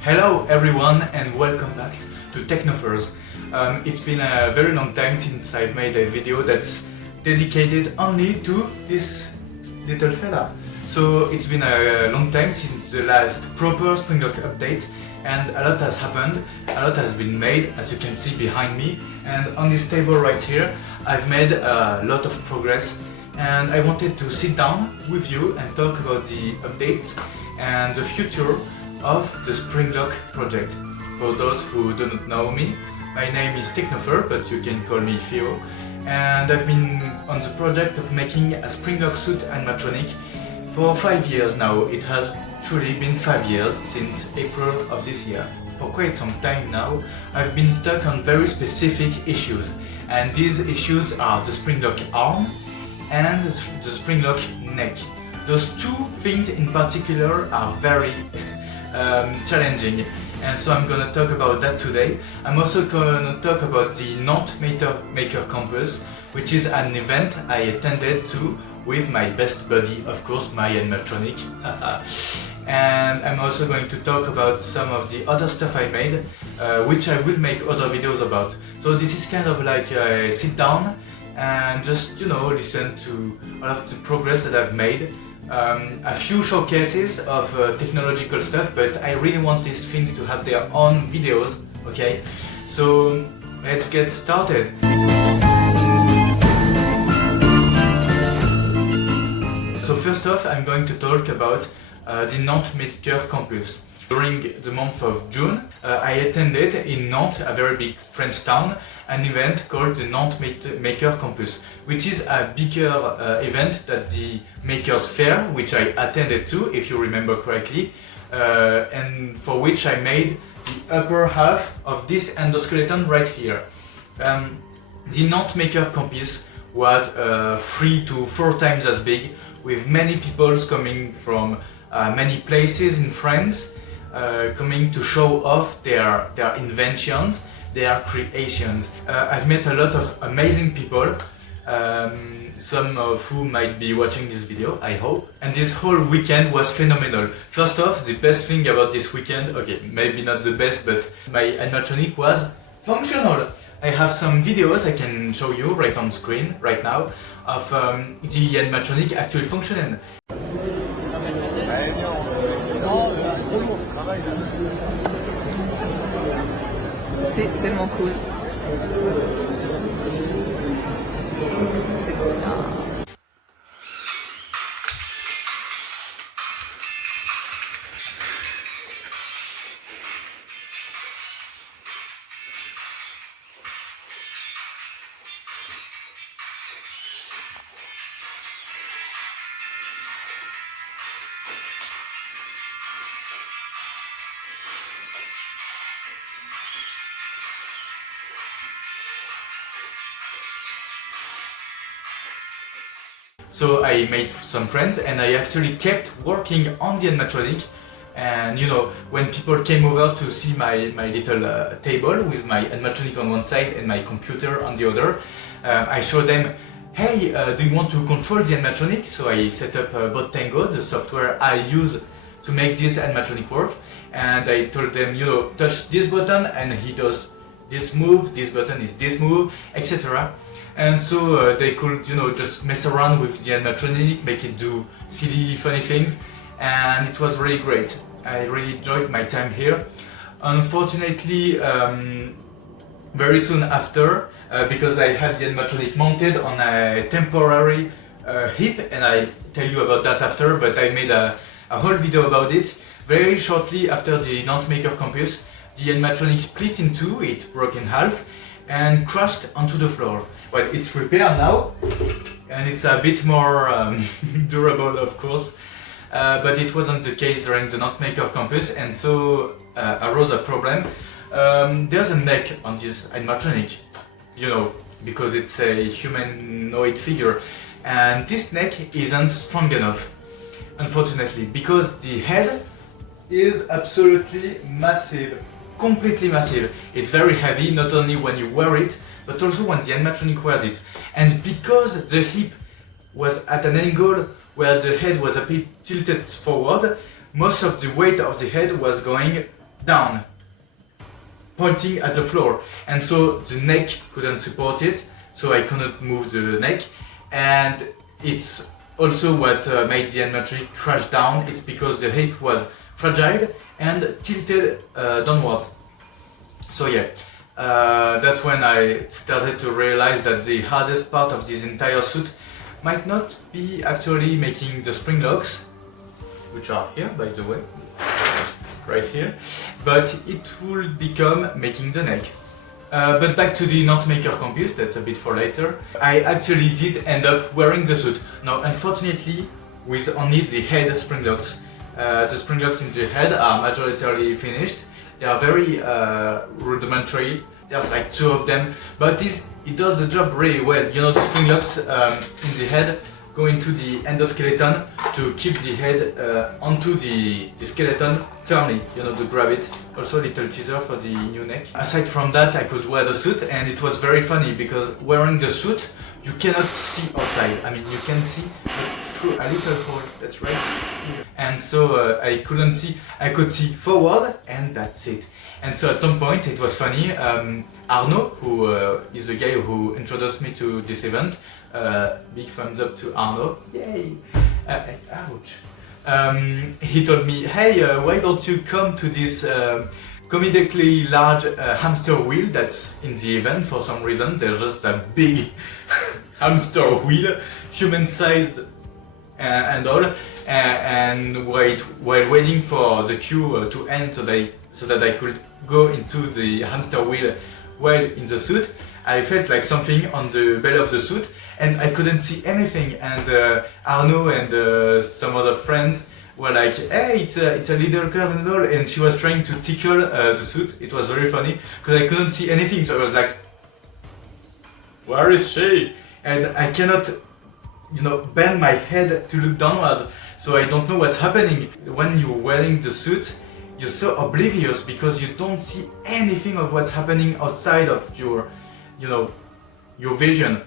Hello everyone and welcome back to Technophers. It's been a very long time since I've made a video that's dedicated only to this little fella. So it's been a long time since the last proper springlock update, and a lot has happened, a lot has been made, as you can see behind me, and on this table right here I've made a lot of progress, and I wanted to sit down with you and talk about the updates and the future of the springlock project. For those who do not know me, my name is Technopher, but you can call me Theo, and I've been on the project of making a springlock suit animatronic for 5 years now. It has truly been 5 years since April of this year. For quite some time now, I've been stuck on very specific issues, and these issues are the springlock arm and the springlock neck. Those two things in particular are very challenging, and so I'm gonna talk about that today. I'm also gonna talk about the Nantes Maker Campus, which is an event I attended to with my best buddy, of course, my animatronic. And I'm also going to talk about some of the other stuff I made, which I will make other videos about. So this is kind of like a sit down and just, listen to all of the progress that I've made. A few showcases of technological stuff, but I really want these things to have their own videos, okay? So let's get started. So first off, I'm going to talk about the Nantes Maker Campus. During the month of June, I attended in Nantes, a very big French town, an event called the Nantes Maker Campus, which is a bigger event than the Makers Fair, which I attended to, if you remember correctly, and for which I made the upper half of this endoskeleton right here. The Nantes Maker Campus was 3 to 4 times as big, with many people coming from many places in France, coming to show off their inventions, their creations. I've met a lot of amazing people, some of whom might be watching this video, I hope. And this whole weekend was phenomenal. First off, the best thing about this weekend, okay, maybe not the best, but my animatronic was functional. I have some videos I can show you right on screen right now of the animatronic actually functioning. C'est tellement cool. C'est bien. So I made some friends, and I actually kept working on the animatronic. And when people came over to see my little table with my animatronic on one side and my computer on the other, I showed them, hey, do you want to control the animatronic? So I set up Bot Tango, the software I use to make this animatronic work, and I told them, touch this button and he does this move, this button is this move, etc. And so they could, just mess around with the animatronic, make it do silly, funny things, and it was really great. I really enjoyed my time here. Unfortunately, very soon after, because I had the animatronic mounted on a temporary hip, and I tell you about that after, but I made a whole video about it. Very shortly after the Nantes Maker Campus, the animatronic split in two, it broke in half, and crashed onto the floor. Well, it's repaired now, and it's a bit more durable, of course, but it wasn't the case during the Nantes Maker Campus, and so arose a problem. There's a neck on this animatronic, because it's a humanoid figure, and this neck isn't strong enough, unfortunately, because the head is absolutely massive. Completely massive. It's very heavy, not only when you wear it, but also when the animatronic wears it. And because the hip was at an angle where the head was a bit tilted forward, most of the weight of the head was going down, pointing at the floor, and so the neck couldn't support it, so I couldn't move the neck. And it's also what made the animatronic crash down. It's because the hip was fragile and tilted downward. So yeah, that's when I started to realize that the hardest part of this entire suit might not be actually making the spring locks, which are here by the way, right here, but it will become making the neck. But back to the Nantes Maker Campus, that's a bit for later. I actually did end up wearing the suit. Now, unfortunately, with only the head spring locks. The spring locks in the head are majoritarily finished. They are very rudimentary. There's like 2 of them, but it does the job really well. You know, the spring locks in the head go into the endoskeleton to keep the head onto the skeleton firmly, you know, to grab it. Also a little teaser for the new neck. Aside from that, I could wear the suit, and it was very funny because wearing the suit, you cannot see outside. I mean, you can see through a little hole that's right here. And so I couldn't see. I could see forward, and that's it. And so at some point it was funny. Arnaud, who is the guy who introduced me to this event, big thumbs up to Arnaud. Yay! Ouch! He told me, hey, why don't you come to this comedically large hamster wheel that's in the event for some reason. There's just a big hamster wheel, human-sized and all, and while waiting for the queue to end so that I could go into the hamster wheel while in the suit, I felt like something on the belly of the suit and I couldn't see anything. And Arnaud and some other friends were like, hey, it's a little girl and all, and she was trying to tickle the suit. It was very funny because I couldn't see anything, so I was like, where is she? And I cannot, you know, bend my head to look downward, so I don't know what's happening. When you're wearing the suit, you're so oblivious because you don't see anything of what's happening outside of your, you know, your vision.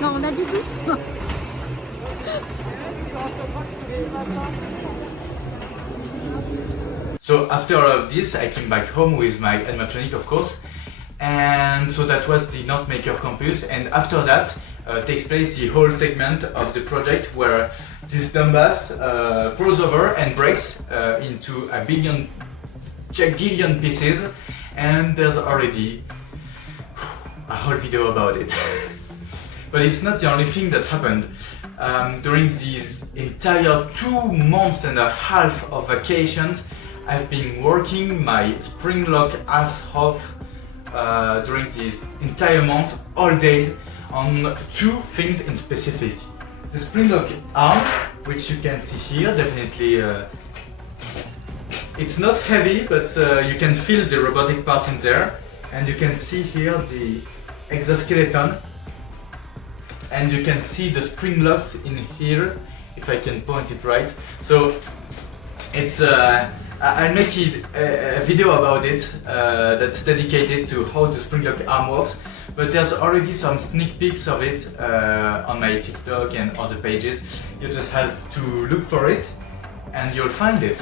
Non, on a du doucement. So after all of this, I came back home with my animatronic, of course, and so that was the Nantes Maker Campus. And after that takes place the whole segment of the project where this dumbass falls over and breaks into a gajillion pieces, and there's already a whole video about it. But it's not the only thing that happened. During these entire 2 months and a half of vacations, I've been working my springlock ass off during this entire month, all days, on 2 things in specific. The springlock arm, which you can see here, definitely it's not heavy, but you can feel the robotic part in there, and you can see here the exoskeleton, and you can see the spring locks in here, if I can point it right. So it's I'll make a video about it that's dedicated to how the springlock arm works, but there's already some sneak peeks of it on my TikTok and other pages. You just have to look for it and you'll find it.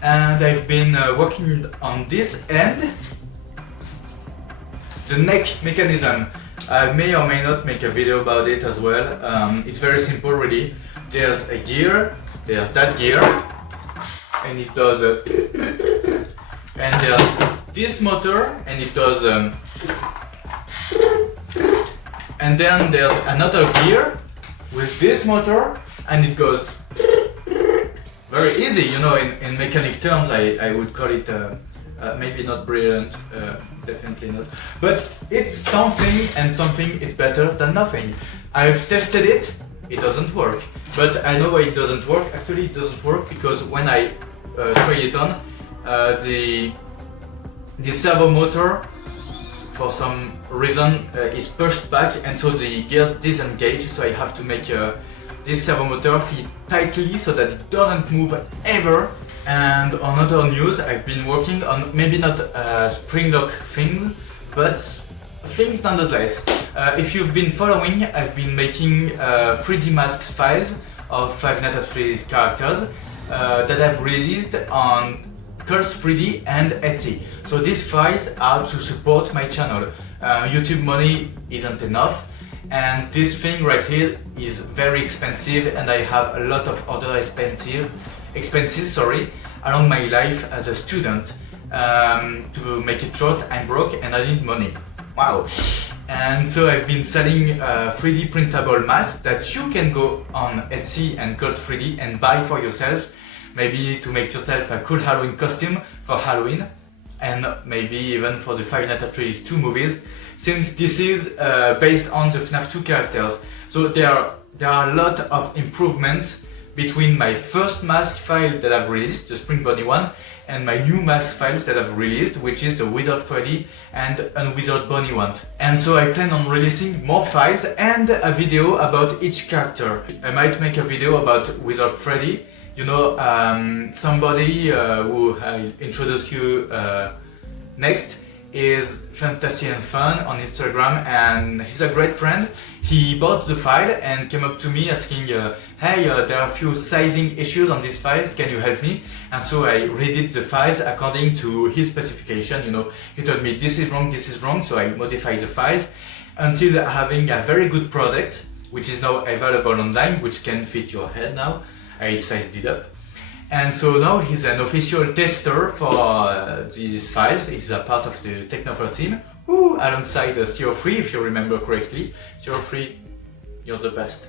And I've been working on this and the neck mechanism. I may or may not make a video about it as well. It's very simple really. There's a gear, there's that gear, and it does and there's this motor and it does and then there's another gear with this motor and it goes very easy, you know, in mechanic terms I would call it maybe not brilliant, definitely not, but it's something, and something is better than nothing. I've tested it, it doesn't work, but I know why it doesn't work. Actually it doesn't work because when I try it on, the servo motor for some reason is pushed back, and so the gears disengage, so I have to make this servo motor fit tightly so that it doesn't move ever, And on other news, I've been working on maybe not spring lock things, but things nonetheless. If you've been following, I've been making 3D mask files of Five Nights at Freddy's characters that I've released on Cult 3D and Etsy. So these files are to support my channel. YouTube money isn't enough, and this thing right here is very expensive, and I have a lot of other expenses along my life as a student. To make it short, I'm broke and I need money. Wow! And so I've been selling 3D printable masks that you can go on Etsy and Cult 3D and buy for yourself. Maybe to make yourself a cool Halloween costume for Halloween, and maybe even for the Five Nights at Freddy's 2 movies, since this is based on the FNAF 2 characters. So there are a lot of improvements between my first mask file that I've released, the Spring Bunny one, and my new mask files that I've released, which is the Wizard Freddy and Wizard Bunny ones. And so I plan on releasing more files and a video about each character. I might make a video about Wizard Freddy. You know, somebody who I'll introduce you next is Fantasy and Fun on Instagram, and he's a great friend. He bought the file and came up to me asking, hey, there are a few sizing issues on these files, can you help me? And so I redid the files according to his specification. You know, he told me this is wrong, so I modified the files until having a very good product, which is now available online, which can fit your head now. I sized it up. And so now he's an official tester for these files. He's a part of the Technofer team, alongside CO3, if you remember correctly. CO3, you're the best.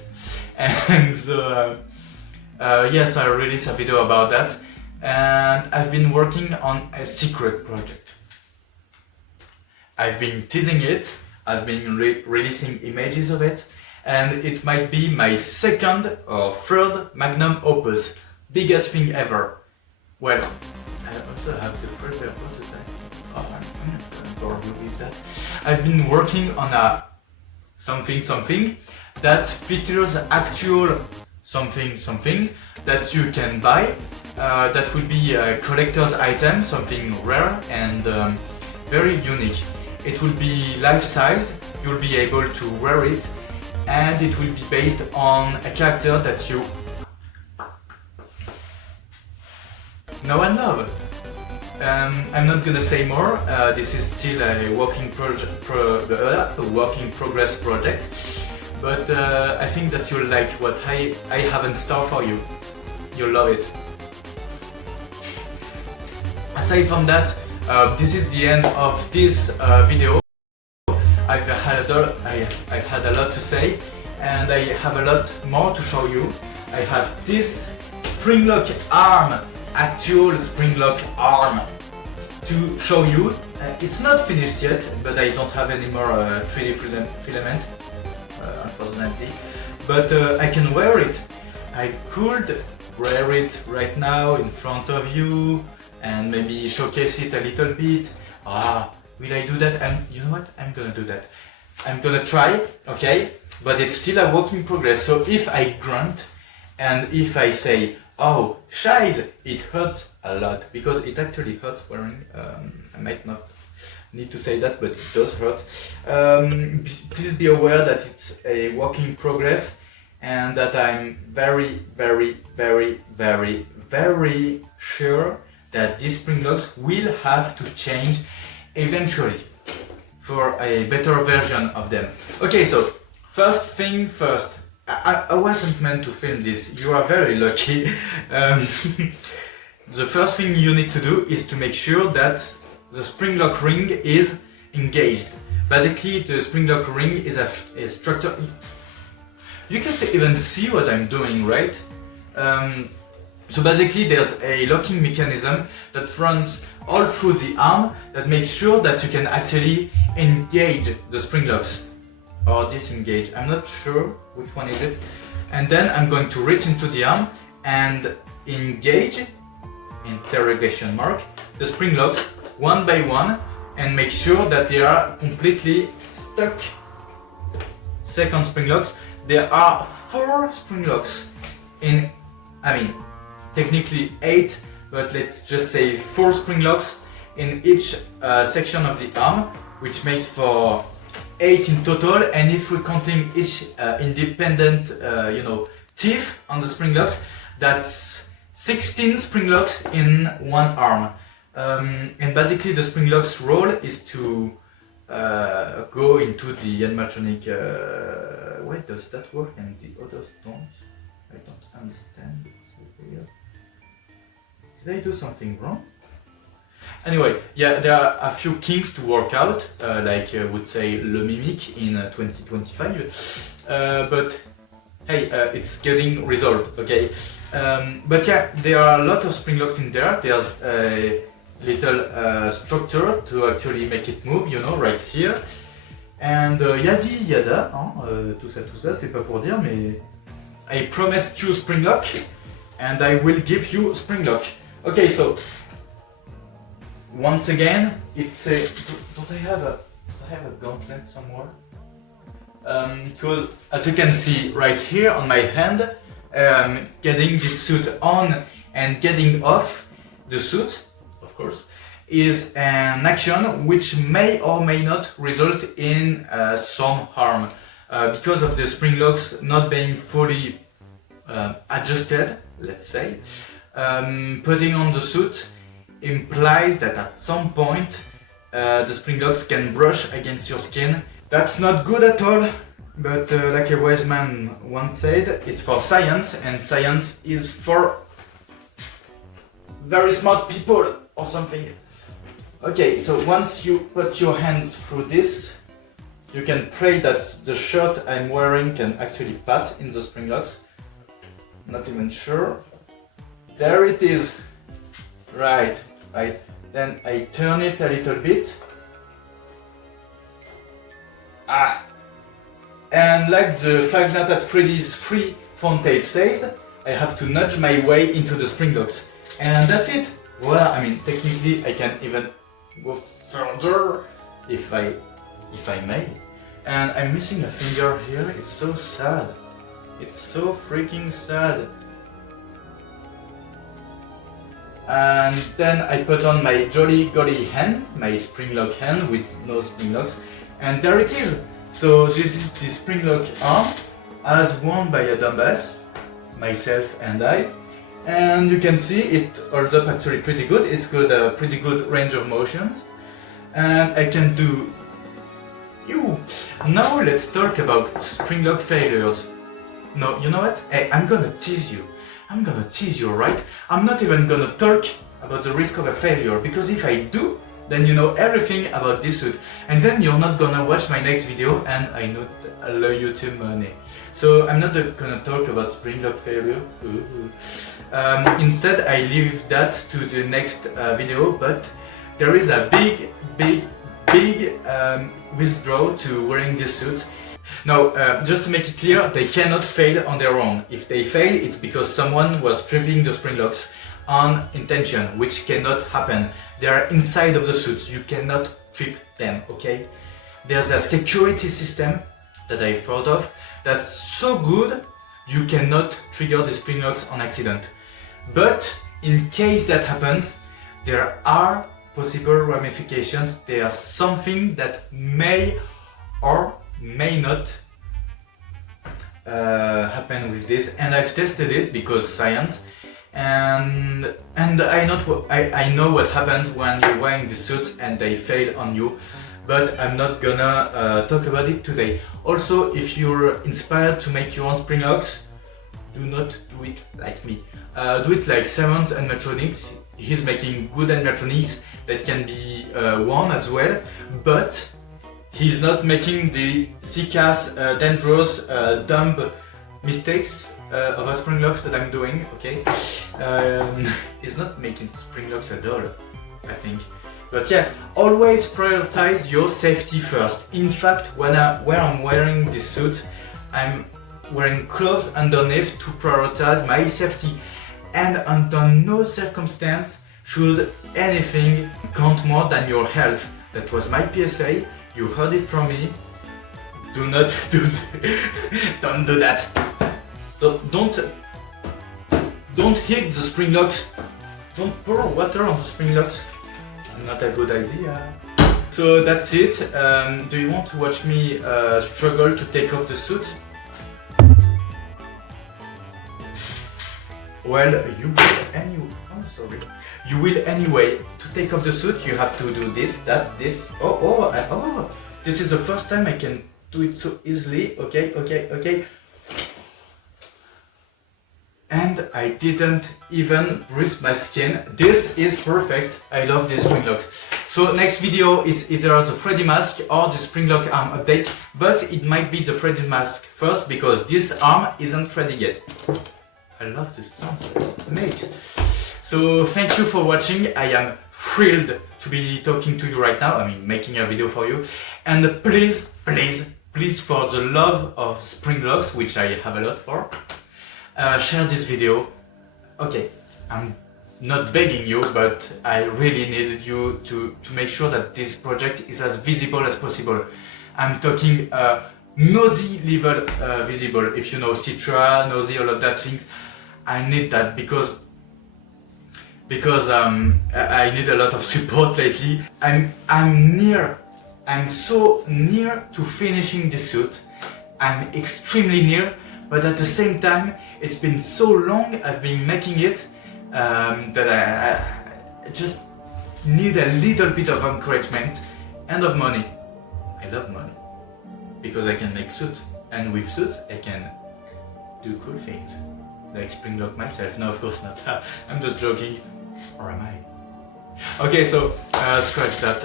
And so, yes, I released a video about that. And I've been working on a secret project. I've been teasing it, I've been releasing images of it, and it might be my second or third magnum opus. Biggest thing ever. Well, I also have the first prototype. Oh, I'm not gonna bore you with that. I've been working on a something that features actual something that you can buy. That will be a collector's item, something rare and very unique. It will be life-sized. You'll be able to wear it, and it will be based on a character that you know and love. I'm not gonna say more. This is still a work in progress project, but I think that you'll like what I have in store for you. You'll love it. Aside from that, this is the end of this video. I've had a lot to say, and I have a lot more to show you. I have this springlock arm, actual springlock arm, to show you. It's not finished yet, but I don't have any more 3D filament, unfortunately. But I can wear it. I could wear it right now in front of you and maybe showcase it a little bit. Will I do that? And you know what? I'm gonna do that. I'm gonna try, okay? But it's still a work in progress. So if I grunt and if I say, oh, shiz, it hurts a lot, because it actually hurts wearing, I might not need to say that, but it does hurt. Please be aware that it's a work in progress, and that I'm very, very, very, very, very sure that these spring locks will have to change eventually for a better version of them. Okay, so first thing first. I wasn't meant to film this, you are very lucky. The first thing you need to do is to make sure that the spring lock ring is engaged. Basically, the spring lock ring is a structure. You can't even see what I'm doing, right? So basically there's a locking mechanism that runs all through the arm that makes sure that you can actually engage the spring locks. Or disengage, I'm not sure which one is it. And then I'm going to reach into the arm and engage, interrogation mark, the spring locks one by one, and make sure that they are completely stuck. Second spring locks, there are 4 spring locks in, technically 8 but let's just say 4 spring locks in each section of the arm, which makes for 8 in total. And if we're counting each independent, teeth on the spring locks, that's 16 spring locks in one arm. And basically the spring locks role is to go into the animatronic. Why does that work and the others don't? I don't understand. It's so weird. Did I do something wrong? Anyway, yeah, there are a few kinks to work out, like I would say Le Mimic in 2025. But hey, it's getting resolved, okay? But yeah, there are a lot of spring locks in there. There's a little structure to actually make it move, right here. And yadi yada, tout ça, c'est pas pour dire, mais I promised you spring lock, and I will give you spring lock. Okay, so once again, it's a. Don't I have a gauntlet somewhere? Because as you can see right here on my hand, getting this suit on and getting off the suit, of course, is an action which may or may not result in some harm because of the spring locks not being fully adjusted, let's say. Putting on the suit implies that at some point the spring locks can brush against your skin. That's not good at all, but like a wise man once said, it's for science, and science is for very smart people or something. Okay, so once you put your hands through this, you can pray that the shirt I'm wearing can actually pass in the spring locks. Not even sure. There it is. Right. Then I turn it a little bit. And like the Five Nights at Freddy's free phone tape says, I have to nudge my way into the spring locks. And that's it. Voila, I mean, technically I can even go further if I may. And I'm missing a finger here. It's so sad. It's so freaking sad. And then I put on my jolly golly hand, my spring lock hand with no spring locks, and there it is. So this is the spring lock arm, as worn by a dumbass, myself and I. And you can see it holds up actually pretty good. It's got a pretty good range of motions. And I can do... Now let's talk about spring lock failures. No, you know what? Hey, I'm gonna tease you. Right? I'm not even gonna talk about the risk of a failure, because if I do, then you know everything about this suit, and then you're not gonna watch my next video, and I know I'll owe you money. So I'm not gonna talk about spring lock failure. Instead, I leave that to the next video, but there is a big withdrawal to wearing these suits. Now, just to make it clear, they cannot fail on their own. If they fail, it's because someone was tripping the spring locks on intention, which cannot happen. They are inside of the suits, you cannot trip them, okay? There's a security system that I thought of that's so good, you cannot trigger the spring locks on accident. But in case that happens, there are possible ramifications. There's something that may or may not happen with this, and I've tested it because science, and I know what happens when you're wearing the suits and they fail on you, but I'm not gonna talk about it today. Also, if you're inspired to make your own spring locks, do not do it like me. Do it like Simon's animatronics. He's making good animatronics that can be worn as well, but he's not making the sick-ass, dangerous, dumb mistakes of a spring locks that I'm doing, okay? He's not making spring locks at all, I think. But yeah, always prioritize your safety first. In fact, when I'm wearing this suit, I'm wearing clothes underneath to prioritize my safety. And under no circumstance should anything count more than your health. That was my PSA. You heard it from me. Do not do don't do that. Don't hit the spring locks Don't pour water on the spring locks. Not a good idea. So that's it. Do you want to watch me struggle to take off the suit? Well, you will anyway. Oh, sorry. You will anyway. To take off the suit, you have to do this, that, this. Oh! This is the first time I can do it so easily. Okay. And I didn't even bruise my skin. This is perfect. I love these spring locks. So next video is either the Freddy mask or the spring lock arm update, but it might be the Freddy mask first because this arm isn't ready yet. I love the sounds that it makes. So thank you for watching. I am thrilled to be talking to you right now. I mean, making a video for you. And please, for the love of spring locks, which I have a lot for, share this video. Okay, I'm not begging you, but I really needed you to make sure that this project is as visible as possible. I'm talking nosy level visible. If you know Citra, nosy, all of that things, I need that because I need a lot of support lately. I'm so near to finishing this suit. I'm extremely near, but at the same time, it's been so long I've been making it that I just need a little bit of encouragement and of money. I love money because I can make suits, and with suits I can do cool things like spring lock myself. No, of course not. I'm just joking, or am I? Okay, so scratch that.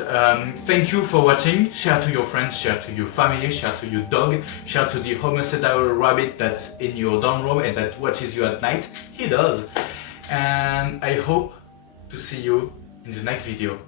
Thank you for watching. Share to your friends, share to your family, share to your dog, share to the homicidal rabbit that's in your dorm room and that watches you at night. He does. And I hope to see you in the next video.